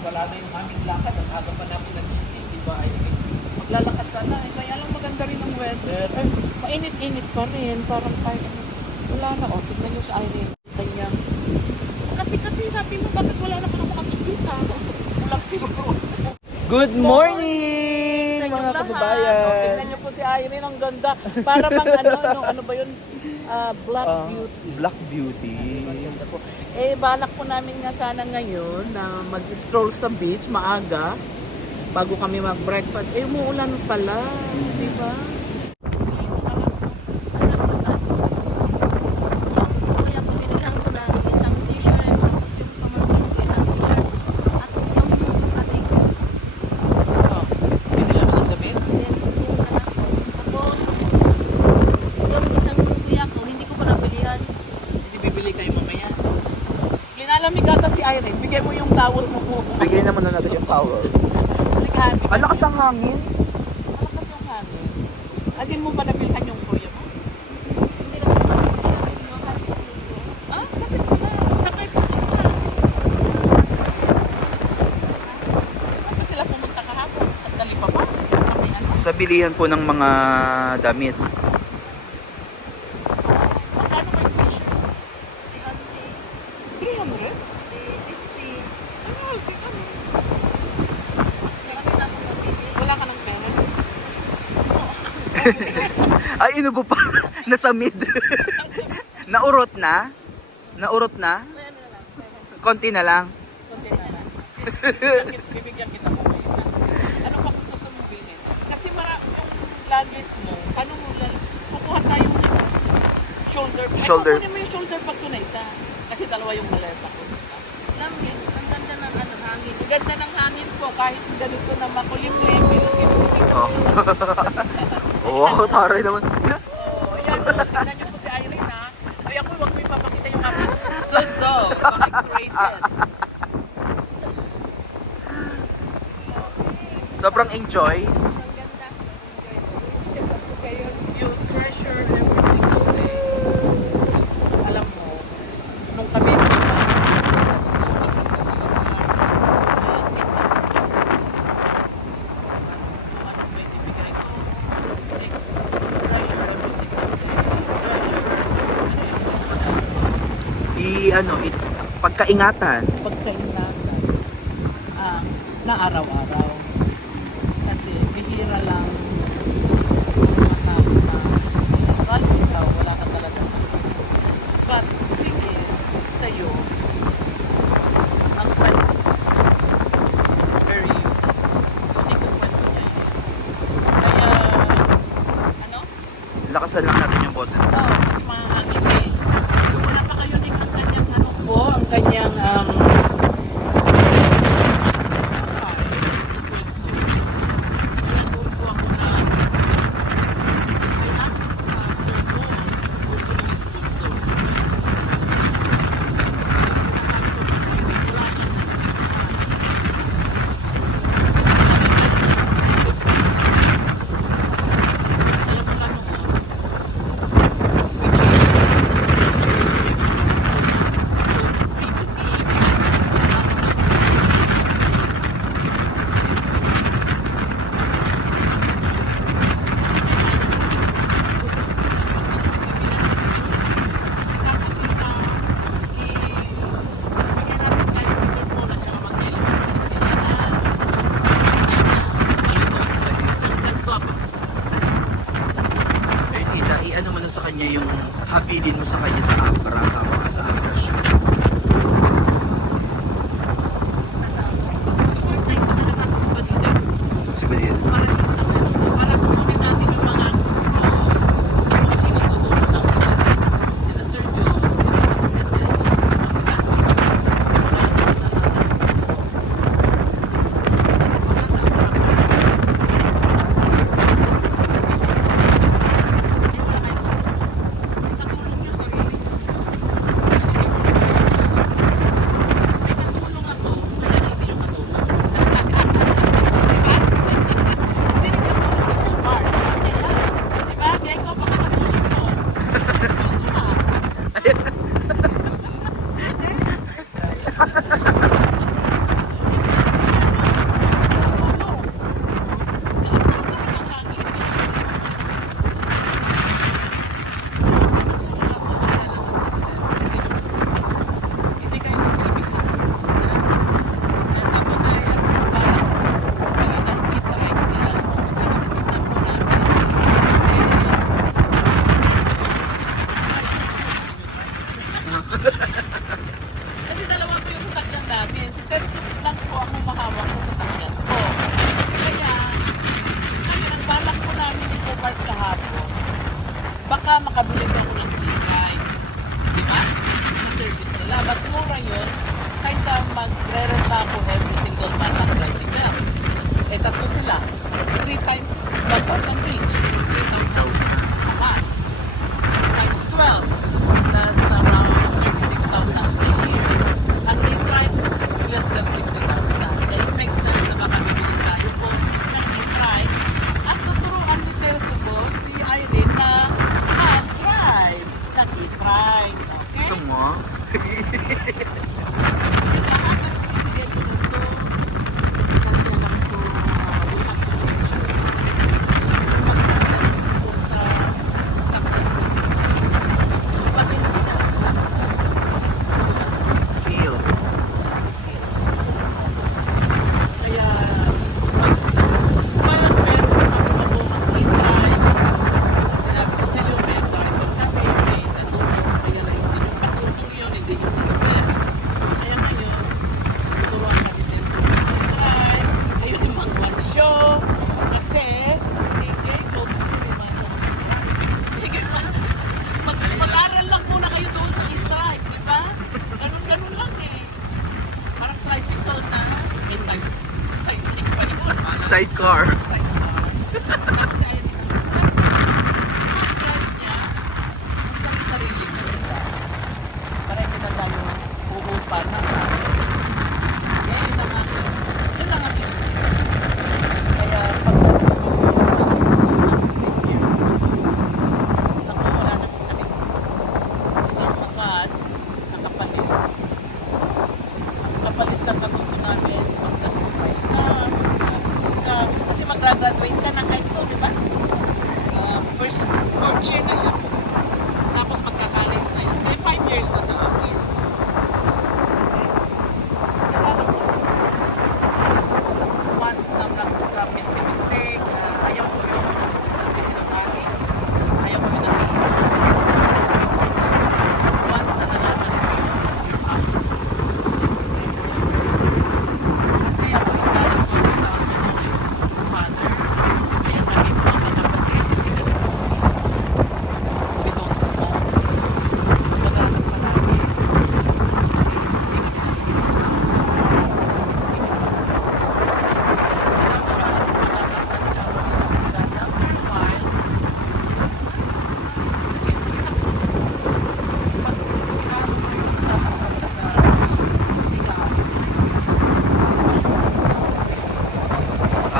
wala na yung aming lakad. Ang aga pa namin nagising, di ba? Ay, maglalakad sana. Eh, kaya lang maganda rin ang weather. Ay, mainit-init pa rin. Parang tayo, wala na. O, tignan nyo sa Irene. Kanyang, kati-kati, sabi mo, bakit wala na ka na makakikita? Ulang siguro. Good morning, mga kababayan. Tignan nyo po si Irene, ang ganda. Para bang ano ba yun? Black Beauty. Black Beauty. Maganda po. Eh, balak po namin nga sana ngayon na mag-stroll sa beach maaga bago kami mag-breakfast. Eh, umuulan pala, di ba? Kaya pinilihan ko na isang t-shirt, tapos yung pamangkin ko isang t-shirt, at yung ate ko, Oh, pinila mo ng damit? then yung anak ko. Tapos, yung isang kuya ko, hindi ko pa nabilihan. Hindi bibili kayo mamaya. Linalamig ata si Irene. Bigay mo yung towel mo po. Bigay naman na natin yung power. Halikahan. Ang lakas ng hangin. Malakas yung hangin. Hindi mo ba nabilhan yung kuya mo? Hindi ko pa nabilihan yung ate ko. Ah, bakit pala? Saan kayo pumunta? Saan ba sila pumunta kahapon? Sa Talipapa? Sa may ano? Sa bilihan po ng mga damit. Magkano kayo t-shirt? 300, 300? 350. Ano? Ano? Marami na akong nabili. Wala ka ng pera? Ay, inubo pa. Nasa mid. Naurot na? Naurot na? May ano na lang, 500. Konti na lang. Kunti na lang. Bibigyan kita mo ngayon. Ano pa kung gusto mong bilhin? Kasi yung luggage mo, paano mo kukuha tayo ng shoulder bag. Shoulder. Kukunin mo yung shoulder bag ko na isa. Kasi dalawa yung maleta ko. Alam mo, ang ganda ng hangin. Ang ganda ng hangin po, kahit ganito na makulimlim. Oh. Oo, taray naman. Oh, ayan, tignan niyo po si Irene ha. Ay ako, huwag mo ipapakita yung aking Suzo, X-rated. Sobrang enjoy. Ang ganda. You treasure every single day. Alam mo, nung kami Pagkaingatan. pagkaingatan na araw-araw. Kasi bihira lang value ikaw, wala ka talaga. But the thing is, sa'yo, ang kwento is very unique. Unique ang kwento niya. Kaya, ano? Lakasan lang natin yung boses. Kasi mahangin eh. Wala pa kayo unique ang kanyang ano po, ang kanyang Sidecar. Tapos ayun, drive niya, ang sarili-sarili niya. Para hindi na tayo uupan na. Eh, yun ang aking isip. Kaya pag wala na kami nakakad, nakapalit. Kapalit lang na gusto namin mag-graduate ka, tapos ka, kasi mag-graduate ka ng high school, di ba? Fourth year na siya. Tapos magka-college na yun. Eh, 5 years na sa akin. Tsaka lang po, once na nag-mistake, ayaw ko yung nagsisinungaling. Ayaw ko yung nag-iiwan. Once na nalaman ko yung kasi ako yung galing dito sa akin yung father. Kaya kami mga kapatid, hindi kami we don't smoke. Nagalit palagi. Hindi kami alam ko lang masasaktan ka minsan. After a while, kasi pag nasasaktan ka sa hindi ka asis.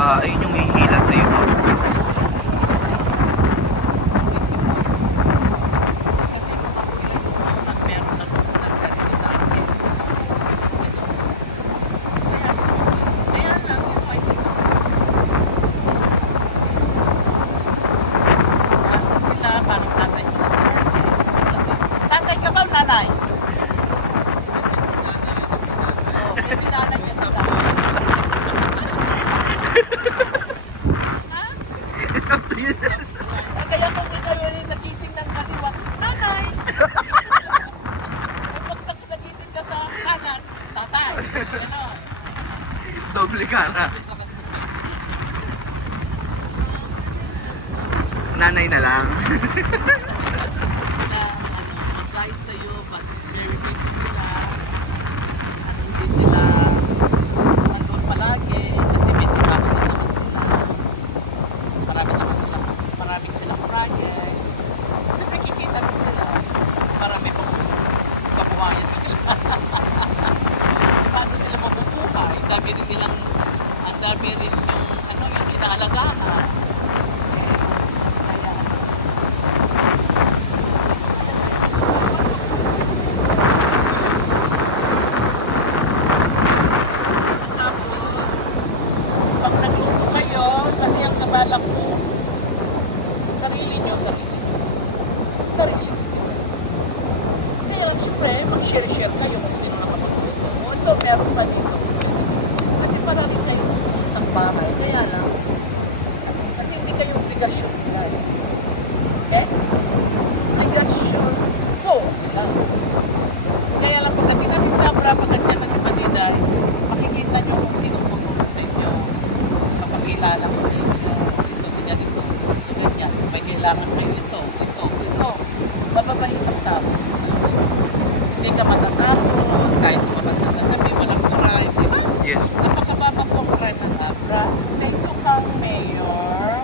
Ayun yung hihila sa'yo. Kasi kung ako ilan yung meron nagkarito sa akin. Kaya lang, yung white sila, parang tatay ko na sa akin. Kasi, tatay ka ba, nanay? Oo, may pinanay ka sa tatay. Ha? It's up to you. Kaya kung kayo ay nagising ng kaliwa, nanay! Ay pag nagising ka sa kanan, tatay. Ganon. Doble cara. Nanay na lang. Sila, mag-guide sa'yo, but very busy sila. At hindi sila nandun palagi kasi may trabaho din naman sila. Maraming silang project. Kasi kikita rin sila. Marami pang kabuhayan sila. Paano sila mabubuhay? Ang dami rin yung inaalagaan. Kaya, tapos, pag nagluto kayo, kasi ang nabalak ko, sarili nyo. Kaya lang, syempre, mag-share kayo kung sino nakapagluto. O ito, meron pa dito. Kasi para rin kayo ng isang bahay. Kaya lang, kasi hindi kayo obligasyon nila. Okay? Obligasyon ko sila. Kaya lang, pagdating natin sa Abra, pagdating na si Padiday, makikita nyo kung sino tutulong sa inyo. Kapagkilala ko sa inyo, ito si ganito, ganyan. May kailangan kayo ito. Mababait ang tao. Hindi ka matatakot, kahit lumabas ka sa gabi, walang crime, di ba? Yes. Napakababa po ang crime ng Abra. Dahil ito kang mayor,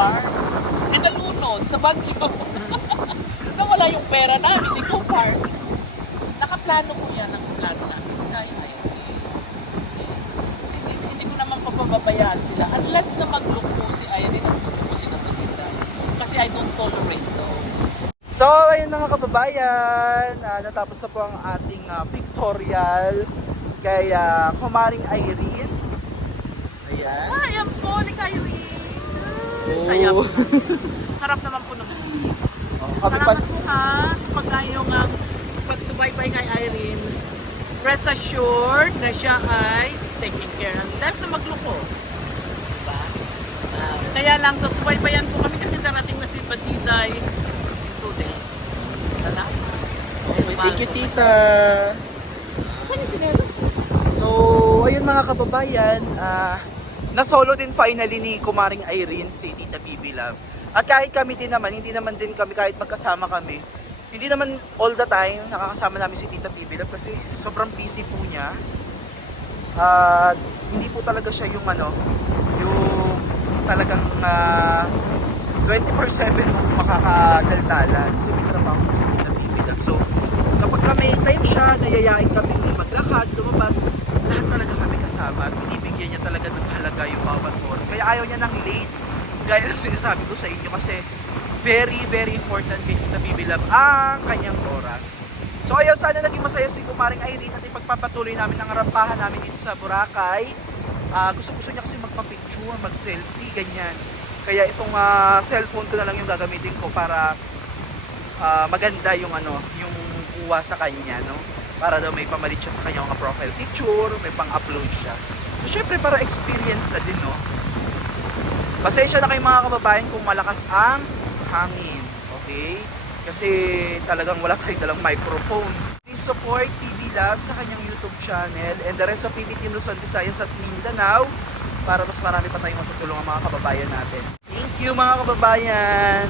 cars. Eh nalunod sa Baguio. Nawala yung pera namin, hindi ko park. Nakaplano ko yan, nakaplano na. Hindi ko naman papababayaan sila unless na magloko si Irene at magloko si Natalita. Kasi I don't tolerate those. So, ayun na mga kababayan, natapos na po ang ating pictorial kay Kumaring Irene. Ayan. Ay, ang poli kayo eh. Oh. Saya po. Sarap naman po naman. Salamat po ha sa pagkayong pagsubaybay kay Irene. Rest assured na siya ay taking care unless na magloko. Diba? Kaya lang, sa subaybayan po kami kasi darating na si Batiday in 2 days. Salamat. Thank you, tita. Saan yung sinelas? So, ayun mga kababayan, na-solo din finally ni Kumaring Irene si Tita Bibi Love. At kahit kami din naman, hindi naman din kami kahit magkasama kami, hindi naman all the time nakakasama namin si Tita Bibi Love kasi sobrang busy po niya. At hindi po talaga siya yung yung talagang 24/7 makakadaldala kasi may trabaho po si Tita Bibi Love. So, kapag kami time siya, nayayain kami maglakad, lumabas, lahat talaga kami kasama at binibigyan niya talaga ng halaga yung bawat oras. Kaya ayaw niya ng late, gaya ng sinasabi ko sa inyo kasi very, very important kay Tita Bibi Love ang kanyang oras. So ayaw, sana naging masaya si Kumaring Irene at ipagpapatuloy namin ang rampahan namin dito sa Boracay. Gusto niya kasi magpa-picture, mag-selfie, ganyan. Kaya itong cellphone ko na lang yung gagamitin ko para maganda yung yung kuha sa kanya, no? Para daw may pamalit siya sa kanyang mga profile picture, may pang-upload siya. So syempre para experience na din, no? Pasensya na kayo mga kababayan kung malakas ang hangin, okay? Kasi talagang wala tayong dalang microphone. Please support PB Love sa kanyang YouTube channel and the rest of PB Team Luzon, Visayas at Mindanao para mas marami pa tayong matutulungan mga kababayan natin. Thank you mga kababayan!